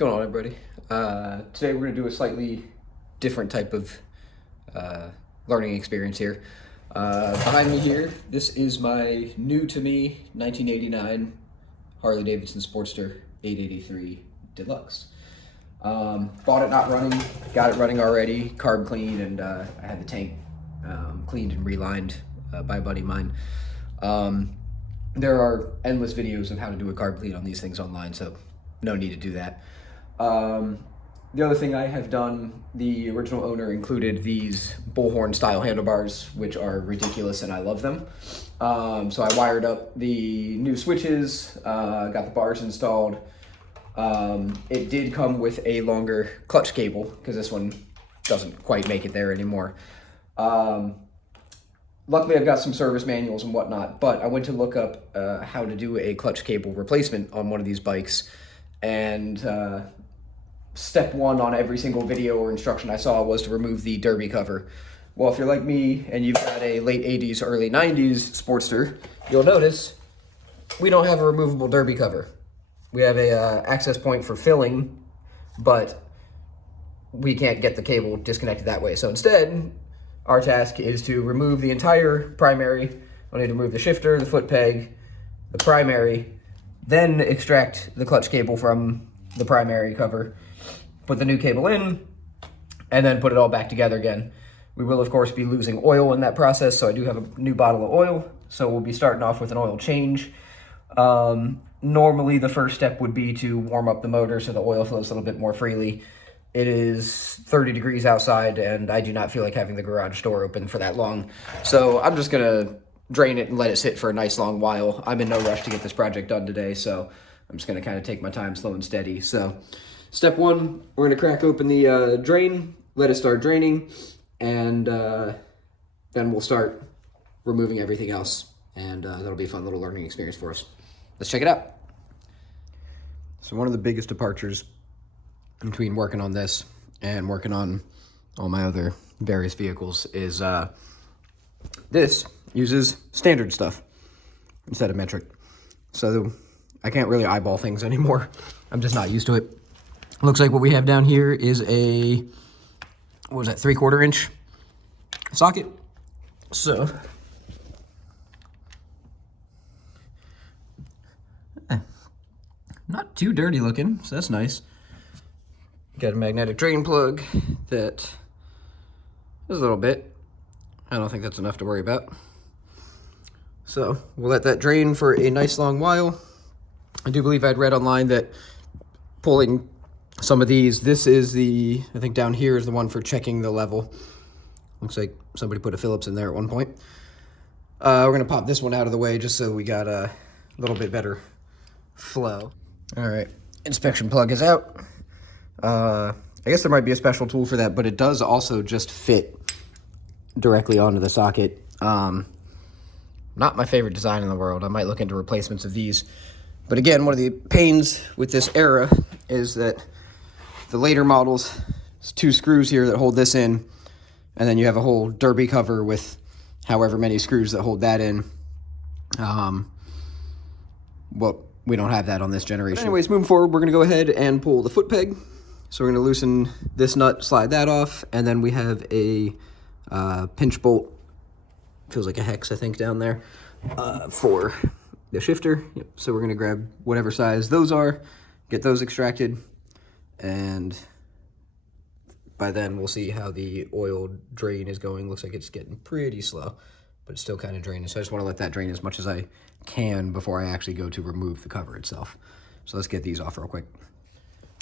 going on, everybody? Today we're going to do a slightly different type of learning experience here. Behind me here, this is my new to me 1989 Harley Davidson Sportster 883 Deluxe. Bought it not running, got it running already, carb clean, and I had the tank cleaned and relined by a buddy of mine. There are endless videos of how to do a carb clean on these things online, so no need to do that. The other thing I have done, the original owner included these bullhorn style handlebars, which are ridiculous and I love them. So I wired up the new switches, got the bars installed. It did come with a longer clutch cable because this one doesn't quite make it there anymore. Luckily, I've got some service manuals and whatnot, but I went to look up how to do a clutch cable replacement on one of these bikes, and step one on every single video or instruction I saw was to remove the derby cover. Well, if you're like me and you've got a late 80s, early 90s Sportster, you'll notice we don't have a removable derby cover. We have a access point for filling, but we can't get the cable disconnected that way. So instead, our task is to remove the entire primary. We'll need to remove the shifter, the foot peg, the primary, then extract the clutch cable from the primary cover, put the new cable in, and then put it all back together again. We will, of course, be losing oil in that process, so I do have a new bottle of oil, so we'll be starting off with an oil change. Normally, the first step would be to warm up the motor so the oil flows a little bit more freely. It is 30 degrees outside, and I do not feel like having the garage door open for that long. So I'm just going to drain it and let it sit for a nice long while. I'm in no rush to get this project done today, so I'm just going to kind of take my time slow and steady. So step one, we're going to crack open the drain, let it start draining, and then we'll start removing everything else. And that'll be a fun little learning experience for us. Let's check it out. So one of the biggest departures between working on this and working on all my other various vehicles is this uses standard stuff instead of metric. So I can't really eyeball things anymore. I'm just not used to it. Looks like what we have down here is a, what was that, 3/4 inch socket. So not too dirty looking, so that's nice. Got a magnetic drain plug that is a little bit. I don't think that's enough to worry about. So we'll let that drain for a nice long while. I do believe I'd read online that pulling some of these, this is the, I think down here is the one for checking the level. Looks like somebody put a Phillips in there at one point. We're gonna pop this one out of the way just so we got a little bit better flow. All right, inspection plug is out. I guess there might be a special tool for that, but it does also just fit directly onto the socket. Not my favorite design in the world. I might look into replacements of these. But again, one of the pains with this era is that the later models, it's 2 screws here that hold this in, and then you have a whole derby cover with however many screws that hold that in. Well, we don't have that on this generation. But anyways, moving forward, we're gonna go ahead and pull the foot peg. So we're gonna loosen this nut, slide that off, and then we have a pinch bolt, feels like a hex, I think, down there, for the shifter. Yep. So we're gonna grab whatever size those are, get those extracted, and by then we'll see how the oil drain is going. Looks like it's getting pretty slow, but it's still kind of draining. So I just wanna let that drain as much as I can before I actually go to remove the cover itself. So let's get these off real quick.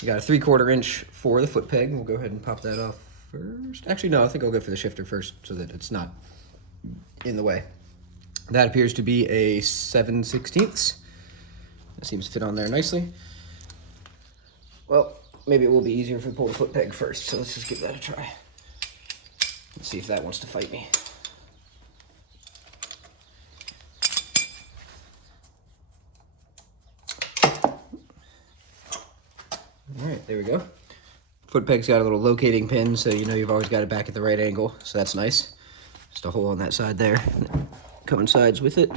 We got a 3/4 inch for the foot peg. We'll go ahead and pop that off first. Actually, no, I think I'll go for the shifter first so that it's not in the way. That appears to be a 7/16. That seems to fit on there nicely. Well, maybe it will be easier if we pull the foot peg first, so let's just give that a try. Let's see if that wants to fight me. All right, there we go. Foot peg's got a little locating pin, so you know you've always got it back at the right angle, so that's nice. Just a hole on that side there that coincides with it.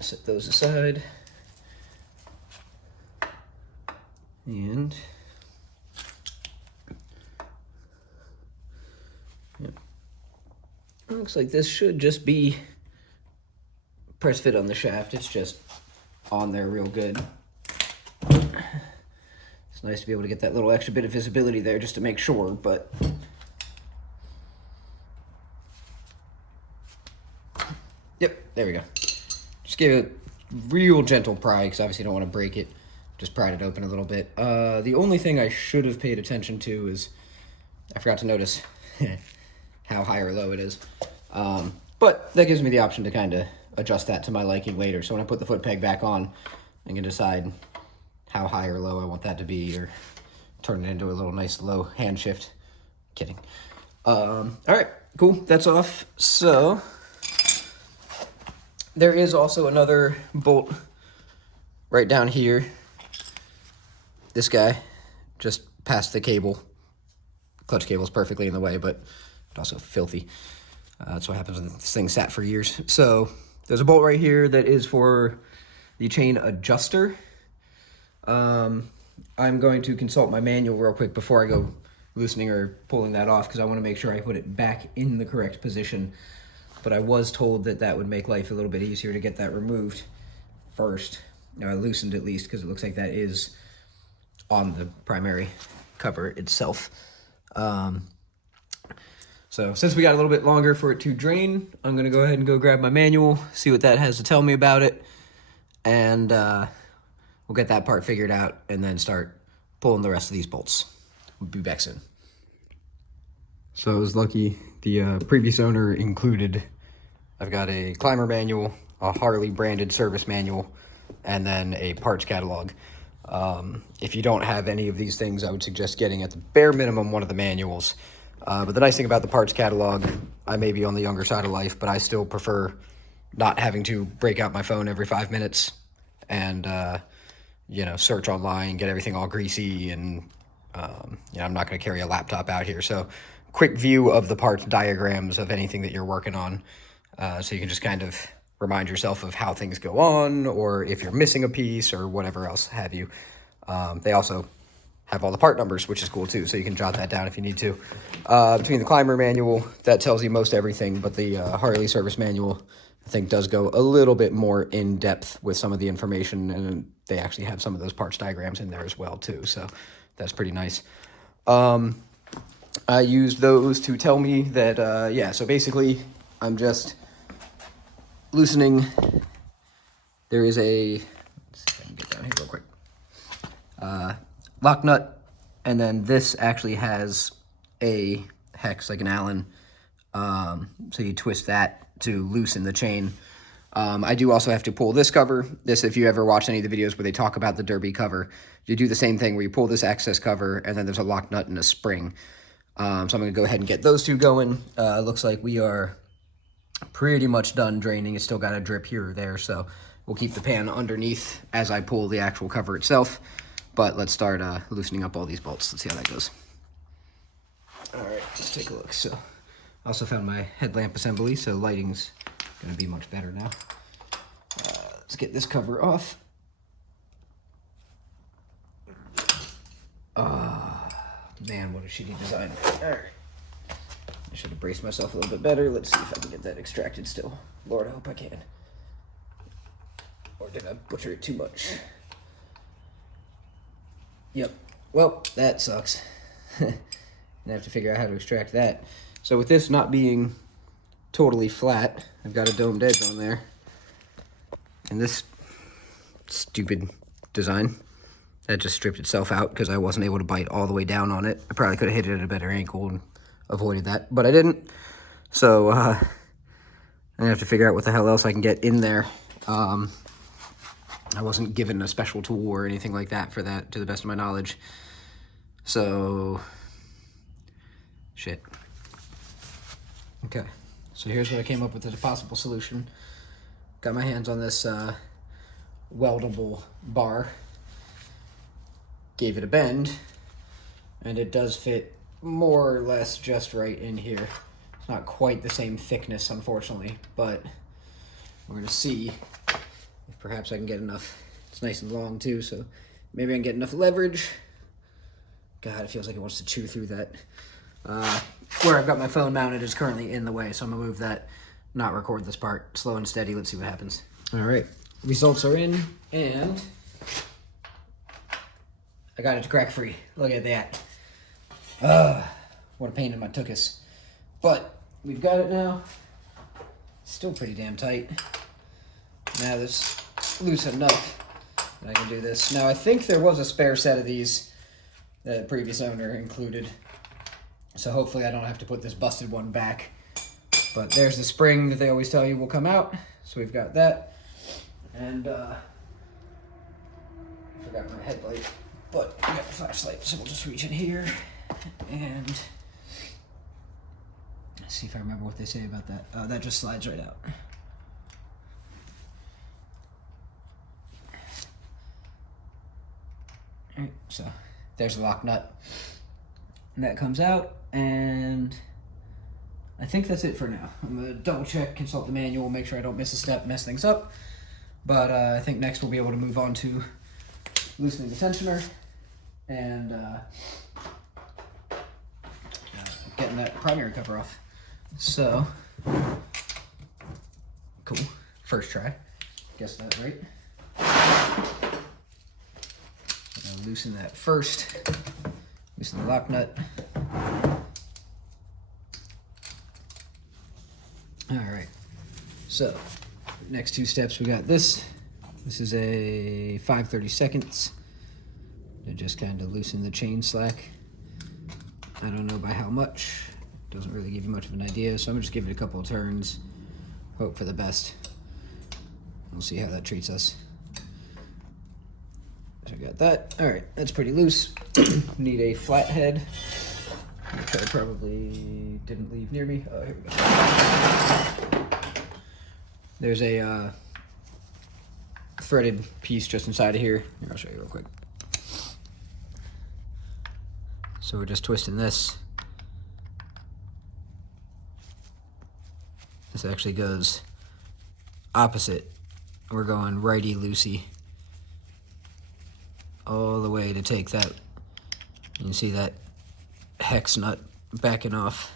Set those aside. And yep. Looks like this should just be press fit on the shaft. It's just on there real good. It's nice to be able to get that little extra bit of visibility there just to make sure, but yep, there we go. Just give it a real gentle pry because obviously you don't want to break it. Just pried it open a little bit. The only thing I should have paid attention to is I forgot to notice how high or low it is. But that gives me the option to kind of adjust that to my liking later. So when I put the foot peg back on, I can decide how high or low I want that to be, or turn it into a little nice low hand shift. Kidding. All right, cool, that's off. So there is also another bolt right down here. This guy just passed the cable. Clutch cable is perfectly in the way, but also filthy. That's what happens when this thing sat for years. So there's a bolt right here that is for the chain adjuster. I'm going to consult my manual real quick before I go loosening or pulling that off, because I want to make sure I put it back in the correct position. But I was told that that would make life a little bit easier to get that removed first. Now, loosened at least, because it looks like that is on the primary cover itself. So since we got a little bit longer for it to drain, I'm going to go ahead and go grab my manual, see what that has to tell me about it, and we'll get that part figured out and then start pulling the rest of these bolts. We'll be back soon. So I was lucky. The previous owner included, I've got a climber manual, a Harley branded service manual, and then a parts catalog. If you don't have any of these things, I would suggest getting at the bare minimum one of the manuals. But the nice thing about the parts catalog, I may be on the younger side of life, but I still prefer not having to break out my phone every 5 minutes and, you know, search online, get everything all greasy, and, you know, I'm not going to carry a laptop out here. So quick view of the parts diagrams of anything that you're working on, so you can just kind of remind yourself of how things go on, or if you're missing a piece or whatever else have you. They also have all the part numbers, which is cool too, so you can jot that down if you need to. Between the climber manual, that tells you most everything, but the Harley service manual, I think, does go a little bit more in depth with some of the information, and they actually have some of those parts diagrams in there as well too, so that's pretty nice. I used those to tell me that, yeah, so basically I'm just loosening. There is a, let's see if I can get down here real quick. Lock nut, and then this actually has a hex, like an Allen, so you twist that to loosen the chain. I do also have to pull this cover. This, if you ever watch any of the videos where they talk about the Derby cover, you do the same thing where you pull this access cover, and then there's a lock nut and a spring. So I'm going to go ahead and get those two going. Looks like we are pretty much done draining. It's still got a drip here or there, so we'll keep the pan underneath as I pull the actual cover itself. But let's start loosening up all these bolts. Let's see how that goes. All right, let's take a look. So I also found my headlamp assembly, so lighting's going to be much better now. Let's get this cover off. Man, what a shitty design. All right. I should have braced myself a little bit better. Let's see if I can get that extracted still. Lord, I hope I can. Or did I butcher it too much? Yep. Well, that sucks. I have to figure out how to extract that. So with this not being totally flat, I've got a domed edge on there. And this stupid design, that just stripped itself out because I wasn't able to bite all the way down on it. I probably could have hit it at a better angle and avoided that, but I didn't. So I have to figure out what the hell else I can get in there. I wasn't given a special tool or anything like that for that, to the best of my knowledge. So, shit. Okay, so here's what I came up with as a possible solution. Got my hands on this weldable bar. Gave it a bend, and it does fit more or less just right in here. It's not quite the same thickness, unfortunately, but we're gonna see if perhaps I can get enough. It's nice and long too, so Maybe I can get enough leverage. God, it feels like it wants to chew through that. Where I've got my phone mounted is currently in the way, so I'm gonna move that, not record this part. Slow and steady, let's see what happens. All right, results are in, and I got it crack free. Look at that. What a pain in my tuchus. But we've got it now. Still pretty damn tight. Now this loose enough that I can do this. Now I think there was a spare set of these that the previous owner included. So hopefully I don't have to put this busted one back. But there's the spring that they always tell you will come out. So we've got that. And I forgot my headlight, but I got the flashlight, so we'll just reach in here and let's see if I remember what they say about that. Oh, that just slides right out. All right, so there's the lock nut. And that comes out, and I think that's it for now. I'm gonna double check, consult the manual, make sure I don't miss a step, mess things up. But I think next we'll be able to move on to loosening the tensioner and getting that primary cover off. So, cool. First try. Guess that right. I'm gonna loosen that first. Loosen the lock nut. All right. So, next two steps, we got this. This is a 5/32. To just kind of loosen the chain slack. I don't know by how much. Doesn't really give you much of an idea, so I'm gonna just give it a couple of turns. Hope for the best. We'll see how that treats us. So I got that. All right, that's pretty loose. Need a flathead, which I probably didn't leave near me. Oh, here we go. There's a threaded piece just inside of here. Here, I'll show you real quick. So we're just twisting this. This actually goes opposite. We're going righty-loosey all the way to take that. You can see that hex nut backing off.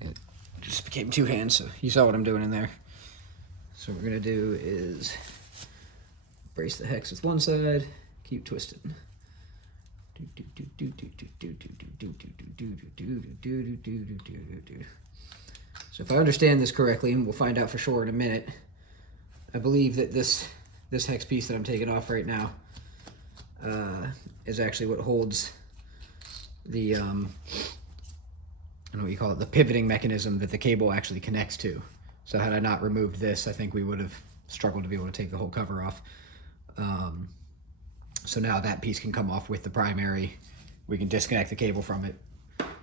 It just became two hands, so you saw what I'm doing in there. So what we're gonna do is brace the hex with one side, keep twisting. So if I understand this correctly, and we'll find out for sure in a minute, I believe that this hex piece that I'm taking off right now is actually what holds the, I don't know what you call it, the pivoting mechanism that the cable actually connects to. So had I not removed this, I think we would have struggled to be able to take the whole cover off. So now that piece can come off with the primary. We can disconnect the cable from it,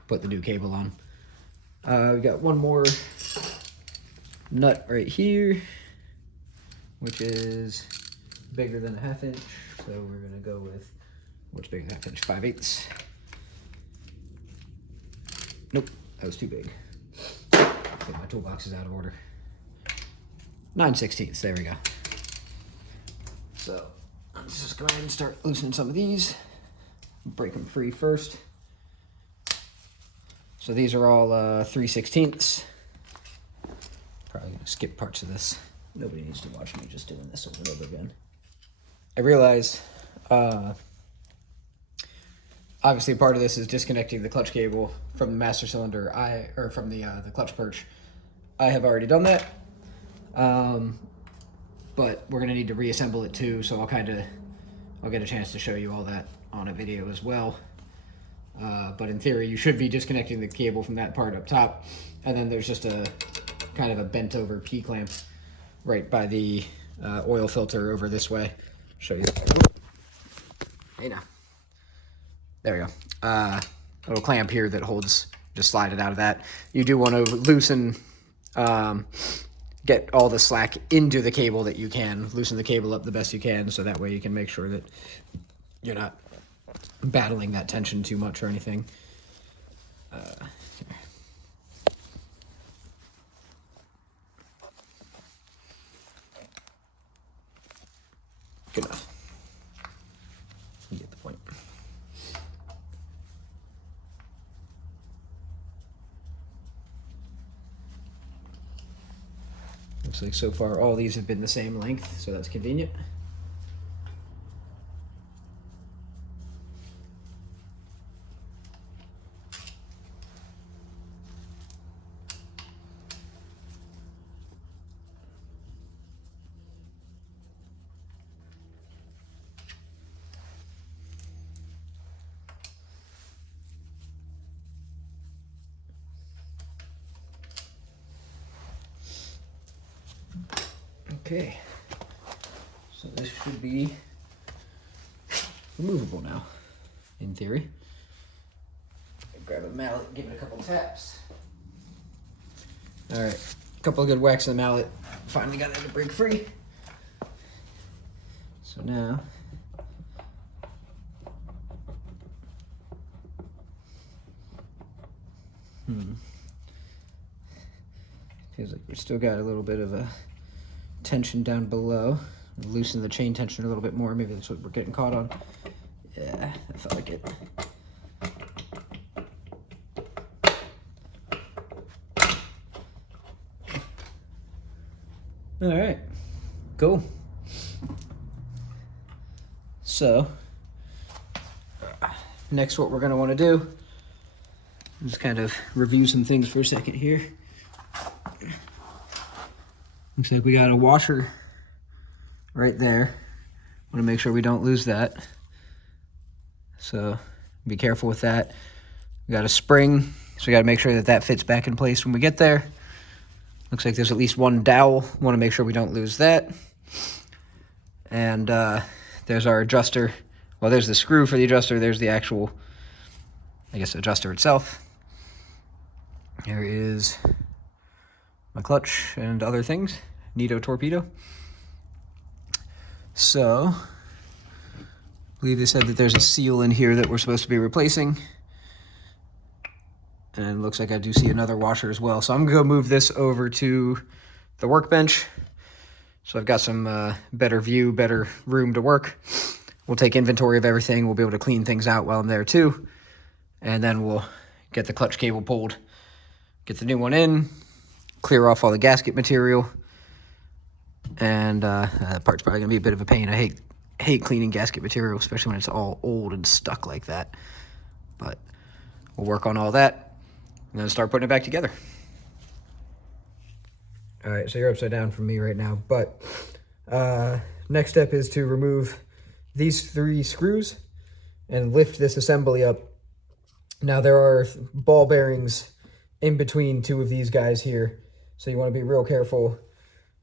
put the new cable on. We got one more nut right here, which is bigger than a 1/2 inch. So we're gonna go with, what's bigger than 1/2 inch? 5/8. Nope, that was too big. I think my toolbox is out of order. 9/16, there we go. So let's just go ahead and start loosening some of these. Break them free first. So these are all 3/16. Probably gonna skip parts of this. Nobody needs to watch me just doing this over and over again. I realize, obviously part of this is disconnecting the clutch cable from the master cylinder, or from the clutch perch. I have already done that. But we're gonna need to reassemble it too, so I'll get a chance to show you all that on a video as well. But in theory, you should be disconnecting the cable from that part up top, and then there's just a kind of a bent over P-clamp right by the oil filter over this way. Show you. Hey now. There we go. A little clamp here that holds, just slide it out of that. You do want to loosen, get all the slack into the cable that you can. Loosen the cable up the best you can, so that way you can make sure that you're not battling that tension too much or anything. Good enough. You get the point. Looks like so far all these have been the same length, so that's convenient. Okay, so this should be removable now, in theory. Grab a mallet, give it a couple taps. All right, a couple of good whacks of the mallet. Finally got that to break free. So now, feels like we still got a little bit of a tension down below. Loosen the chain tension a little bit more. Maybe that's what we're getting caught on. Yeah, I felt like it. All right, cool. So, next what we're gonna wanna do, just kind of review some things for a second here. Looks like we got a washer right there. Want to make sure we don't lose that. So be careful with that. We got a spring, so we got to make sure that that fits back in place when we get there. Looks like there's at least one dowel. Want to make sure we don't lose that. And there's our adjuster. Well, there's the screw for the adjuster. There's the actual, I guess, adjuster itself. Here is my clutch and other things. Nito torpedo. So, I believe they said that there's a seal in here that we're supposed to be replacing. And it looks like I do see another washer as well. So I'm gonna go move this over to the workbench. So I've got some better view, better room to work. We'll take inventory of everything. We'll be able to clean things out while I'm there too. And then we'll get the clutch cable pulled, get the new one in, clear off all the gasket material. And that part's probably gonna be a bit of a pain. I hate cleaning gasket material, especially when it's all old and stuck like that. But we'll work on all that and then start putting it back together. All right, so you're upside down from me right now, but next step is to remove these 3 screws and lift this assembly up. Now there are ball bearings in between 2 of these guys here, so you want to be real careful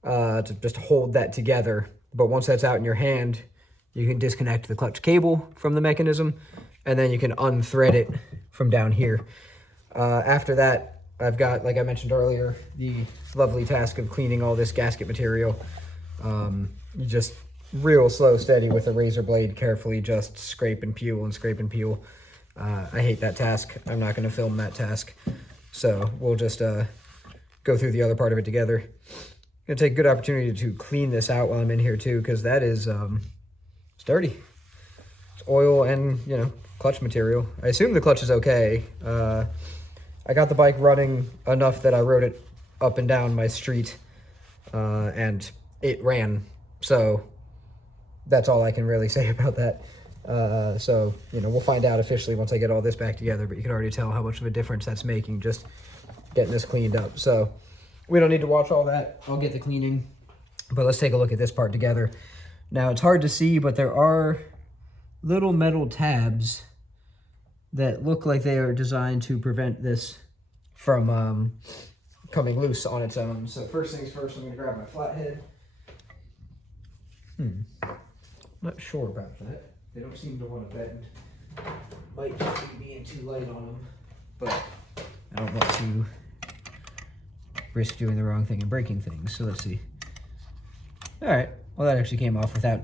to just hold that together. But once that's out in your hand, you can disconnect the clutch cable from the mechanism, and then you can unthread it from down here. After that, I've got, like I mentioned earlier, the lovely task of cleaning all this gasket material. You just real slow, steady with a razor blade, carefully just scrape and peel and scrape and peel. I hate that task. I'm not going to film that task. So we'll just go through the other part of it together. Gonna take a good opportunity to clean this out while I'm in here too, because that is it's dirty. It's oil and, you know, clutch material. I assume the clutch is okay. I got the bike running enough that I rode it up and down my street and it ran. So that's all I can really say about that. So, you know, we'll find out officially once I get all this back together, but you can already tell how much of a difference that's making just getting this cleaned up. So we don't need to watch all that. I'll get the cleaning, but let's take a look at this part together. Now it's hard to see, but there are little metal tabs that look like they are designed to prevent this from coming loose on its own. So first things first, I'm gonna grab my flathead. Not sure about that. They don't seem to want to bend. Might just be being too light on them, but I don't want to risk doing the wrong thing and breaking things. So let's see. All right, well that actually came off without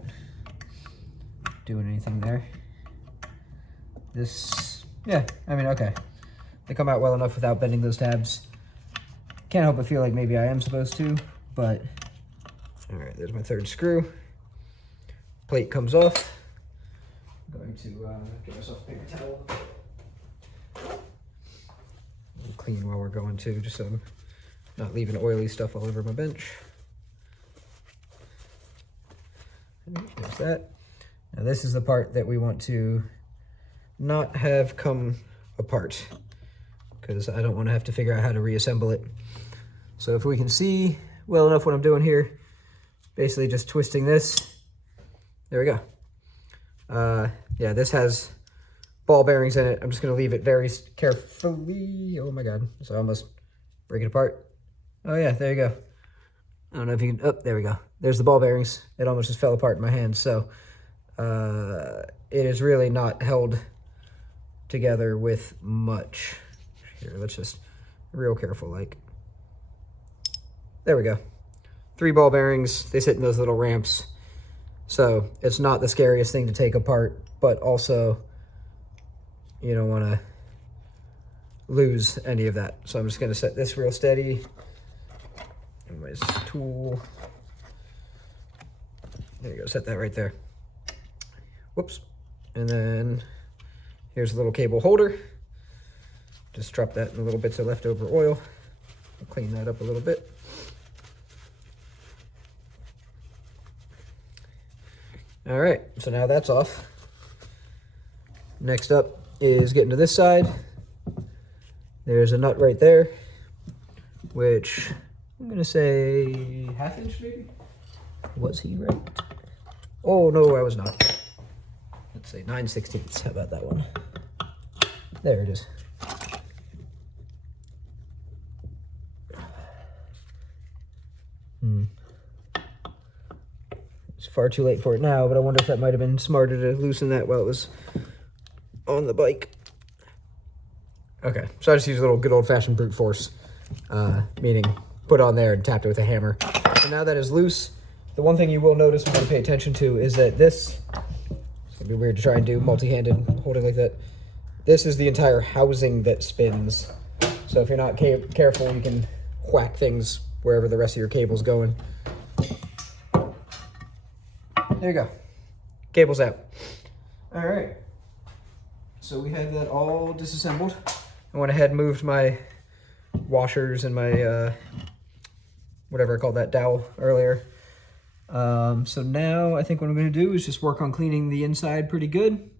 doing anything there. This, yeah, I mean, okay. They come out well enough without bending those tabs. Can't help but feel like maybe I am supposed to, but all right, there's my 3rd screw. plate comes off. I'm going to get myself a paper towel. Clean while we're going too, just so I'm not leaving oily stuff all over my bench. There's that. Now this is the part that we want to not have come apart, because I don't want to have to figure out how to reassemble it. So if we can see well enough what I'm doing here, basically just twisting this. There we go. Yeah, this has ball bearings in it. I'm just going to leave it very carefully. Oh my god, so I almost break it apart. Oh yeah, there you go. I don't know if you can, oh, there we go. There's the ball bearings. It almost just fell apart in my hand. So it is really not held together with much. Here, let's just real careful, like. There we go. 3 ball bearings. They sit in those little ramps. So it's not the scariest thing to take apart, but also you don't want to lose any of that. So I'm just going to set this real steady. Anyways, tool. There you go, set that right there. Whoops. And then here's a little cable holder. Just drop that in the little bits of leftover oil. I'll clean that up a little bit. All right, so now that's off. Next up is getting to this side. There's a nut right there, which I'm gonna say 1/2 inch maybe? Was he right? Oh no, I was not. Let's say 9/16. How about that one? There it is. It's far too late for it now, but I wonder if that might have been smarter to loosen that while it was on the bike. Okay, so I just used a little good old-fashioned brute force, meaning put on there and tapped it with a hammer. So now that is loose. The one thing you will notice and want to pay attention to is that this, it's gonna be weird to try and do multi-handed holding like that. This is the entire housing that spins. So if you're not careful, you can whack things wherever the rest of your cable's going. There you go. Cable's out. All right. So we had that all disassembled. I went ahead and moved my washers and my, whatever I called that dowel earlier. So now I think what I'm going to do is just work on cleaning the inside pretty good.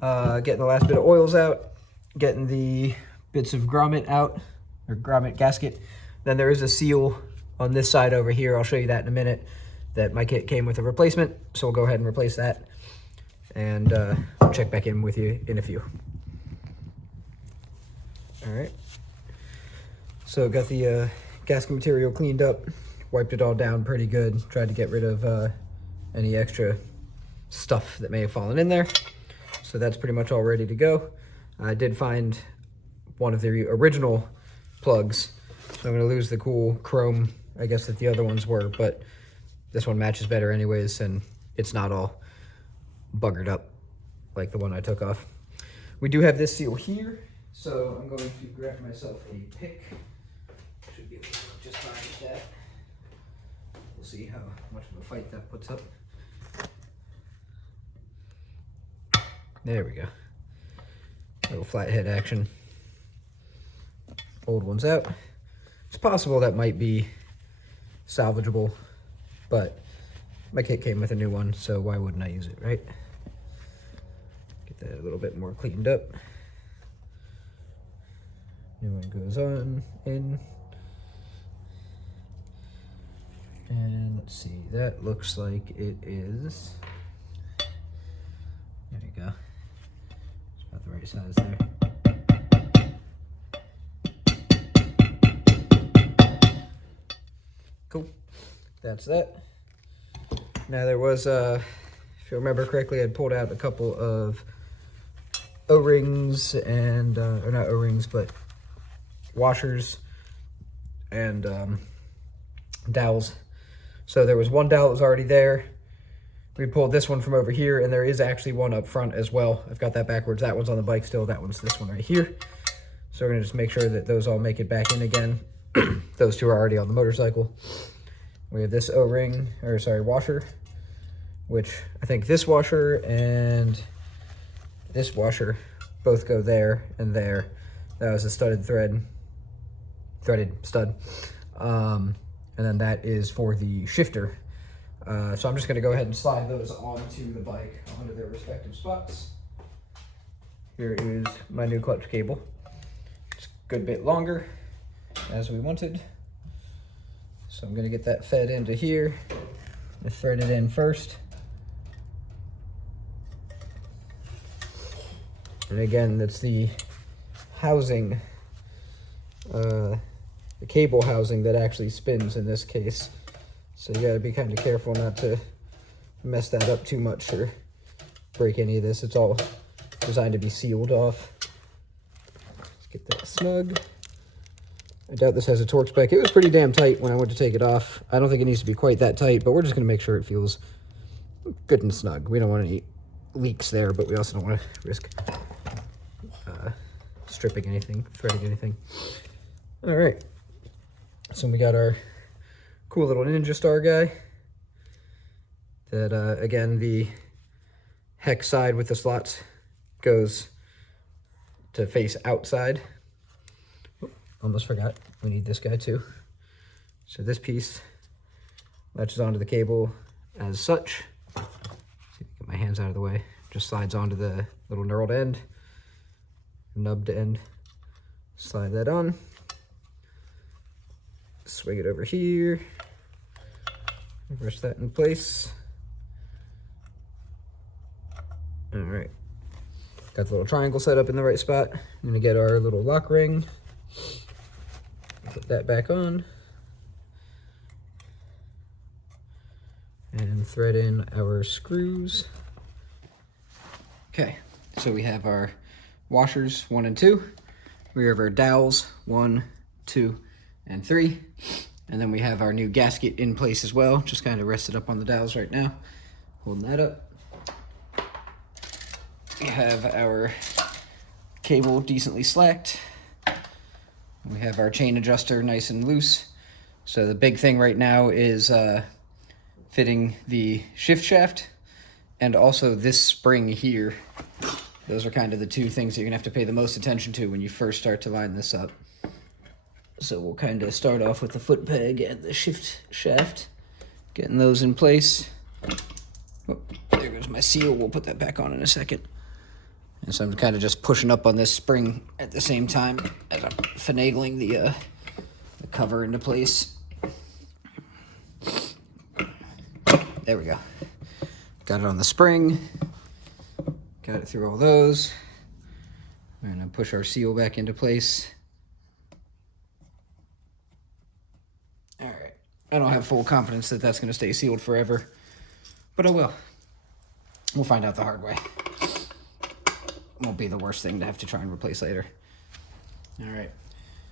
Getting the last bit of oils out. Getting the bits of grommet out, or grommet gasket. Then there is a seal on this side over here. I'll show you that in a minute. That my kit came with a replacement, so we'll go ahead and replace that. And I'll check back in with you in a few. All right. So got the gasket material cleaned up, wiped it all down pretty good, tried to get rid of any extra stuff that may have fallen in there. So that's pretty much all ready to go. I did find one of the original plugs, so I'm gonna lose the cool chrome, I guess, that the other ones were, but this one matches better anyways, and it's not all buggered up like the one I took off. We do have this seal here, so I'm going to grab myself a pick. Should be able to work just fine with that. We'll see how much of a fight that puts up. There we go. Little flathead action. Old one's out. It's possible that might be salvageable, but my kit came with a new one, so why wouldn't I use it, right? Get that a little bit more cleaned up. New one goes on, in. And let's see, that looks like it is. There you go. It's about the right size there. Cool. That's that. Now there was, if you remember correctly, I'd pulled out a couple of O-rings and, or not O-rings, but washers and dowels. So there was one dowel that was already there. We pulled this one from over here, and there is actually one up front as well. I've got that backwards. That one's on the bike still. That one's this one right here. So we're gonna just make sure that those all make it back in again. Those two are already on the motorcycle. We have this O-ring, or sorry, washer. which I think this washer and this washer both go there and there. That was a threaded stud. And then that is for the shifter. So I'm just gonna go ahead and slide those onto the bike, onto their respective spots. Here is my new clutch cable. It's a good bit longer, as we wanted. So I'm gonna get that fed into here. I thread it in first. And again, that's the housing, the cable housing that actually spins in this case. So you gotta be kind of careful not to mess that up too much or break any of this. It's all designed to be sealed off. Let's get that snug. I doubt this has a torque spec. It was pretty damn tight when I went to take it off. I don't think it needs to be quite that tight, but we're just gonna make sure it feels good and snug. We don't want any leaks there, but we also don't want to risk stripping anything, threading anything. All right, so we got our cool little Ninja Star guy that, again, the hex side with the slots goes to face outside. Oh, almost forgot, we need this guy too. So this piece latches onto the cable as such. See if I can get my hands out of the way. Just slides onto the little knurled end, nubbed end. Slide that on. Swing it over here. Rest that in place. All right. Got the little triangle set up in the right spot. I'm gonna get our little lock ring. Put that back on. And thread in our screws. Okay, so we have our washers 1 and 2. We have our dowels 1, 2, and 3. And then we have our new gasket in place as well. Just kind of rested up on the dowels right now. Holding that up. We have our cable decently slacked. We have our chain adjuster nice and loose. So the big thing right now is fitting the shift shaft and also this spring here. Those are kind of the two things that you're gonna have to pay the most attention to when you first start to line this up. So we'll kind of start off with the foot peg and the shift shaft, getting those in place. Oh, there goes my seal. We'll put that back on in a second. And so I'm kind of just pushing up on this spring at the same time as I'm finagling the cover into place. There we go. Got it on the spring. Got it through all those. We're gonna push our seal back into place. All right. I don't have full confidence that that's gonna stay sealed forever, but I will. We'll find out the hard way. Won't be the worst thing to have to try and replace later. All right.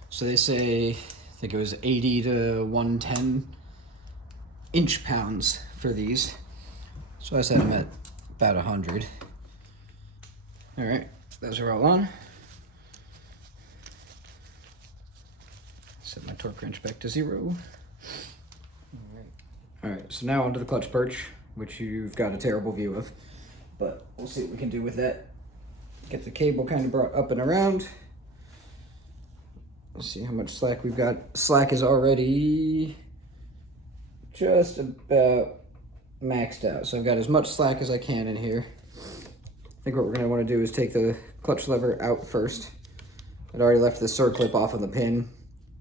So they say, I think it was 80 to 110 inch-pounds for these. So I set them at about 100. All right, those are all on. Set my torque wrench back to 0. All right, so now onto the clutch perch, which you've got a terrible view of, but we'll see what we can do with that. Get the cable kind of brought up and around. Let's see how much slack we've got. Slack is already just about maxed out. So I've got as much slack as I can in here. I think what we're gonna wanna do is take the clutch lever out first. I'd already left the circlip off on the pin.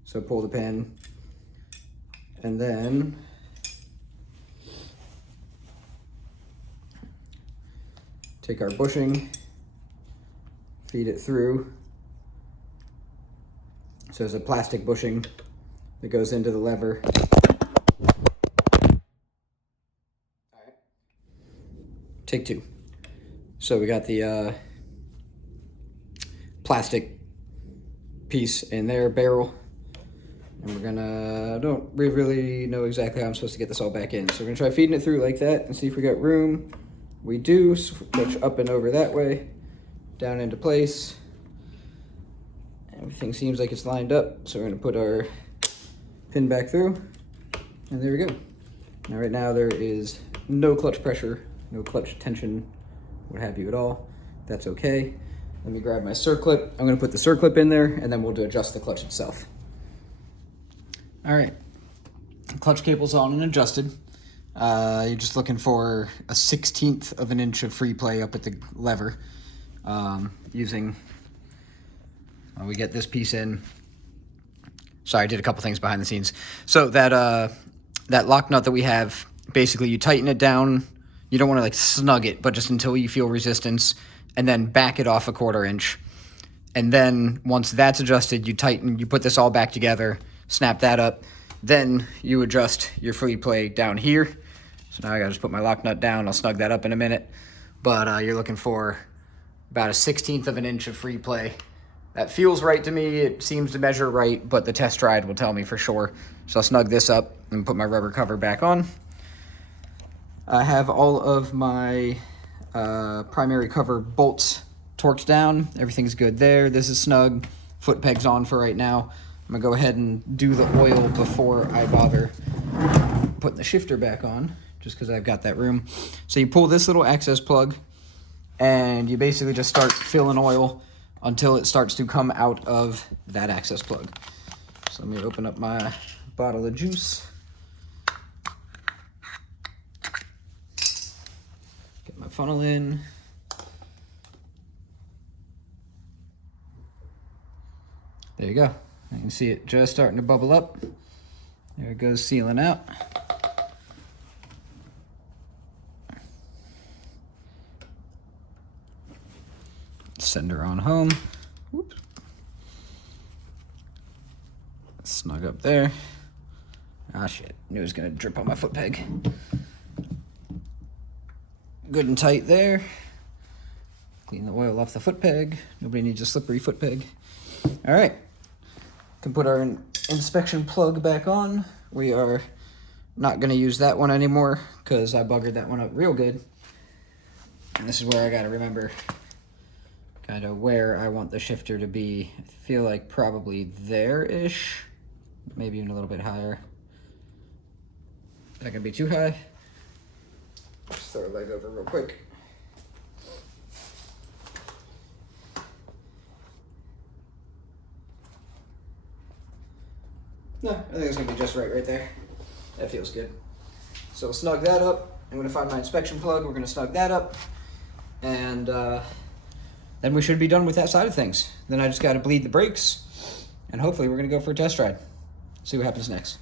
So pull the pin. And then take our bushing, feed it through. So there's a plastic bushing that goes into the lever. All right. Take 2. So we got the plastic piece in there, barrel. And we're gonna, don't really know exactly how I'm supposed to get this all back in. So we're gonna try feeding it through like that and see if we got room. We do. Switch up and over that way, down into place. Everything seems like it's lined up, so we're gonna put our pin back through, and there we go. Now right now there is no clutch pressure, no clutch tension, what have you at all. That's okay. Let me grab my circlip. I'm gonna put the circlip in there and then we'll adjust the clutch itself. All right, clutch cable's on and adjusted. You're just looking for a 1/16 of an inch of free play up at the lever. Using, we get this piece in. Sorry, I did a couple things behind the scenes. So that lock nut that we have, basically you tighten it down. You don't want to like snug it, but just until you feel resistance, and then back it off a 1/4 inch. And then once that's adjusted, you tighten, you put this all back together, snap that up. Then you adjust your free play down here. So now I gotta just put my lock nut down. I'll snug that up in a minute. But you're looking for about a 1/16 of an inch of free play. That feels right to me. It seems to measure right, but the test ride will tell me for sure. So I'll snug this up and put my rubber cover back on. I have all of my primary cover bolts torqued down. Everything's good there. This is snug. Foot peg's on for right now. I'm gonna go ahead and do the oil before I bother putting the shifter back on, just because I've got that room. So you pull this little access plug and you basically just start filling oil until it starts to come out of that access plug. So let me open up my bottle of juice. Get my funnel in. There you go. You can see it just starting to bubble up. There it goes, sealing out. Send her on home. Whoops. Snug up there. Ah, shit. Knew it was gonna drip on my foot peg. Good and tight there. Clean the oil off the foot peg. Nobody needs a slippery foot peg. All right. Can put our inspection plug back on. We are not gonna use that one anymore because I buggered that one up real good. And this is where I gotta remember kind of where I want the shifter to be. I feel like probably there-ish, maybe even a little bit higher. Not gonna be too high. Just throw a leg over real quick. No, I think it's gonna be just right there. That feels good. So we'll snug that up. I'm gonna find my inspection plug. We're gonna snug that up. And then we should be done with that side of things. Then I just gotta bleed the brakes and hopefully we're gonna go for a test ride. See what happens next.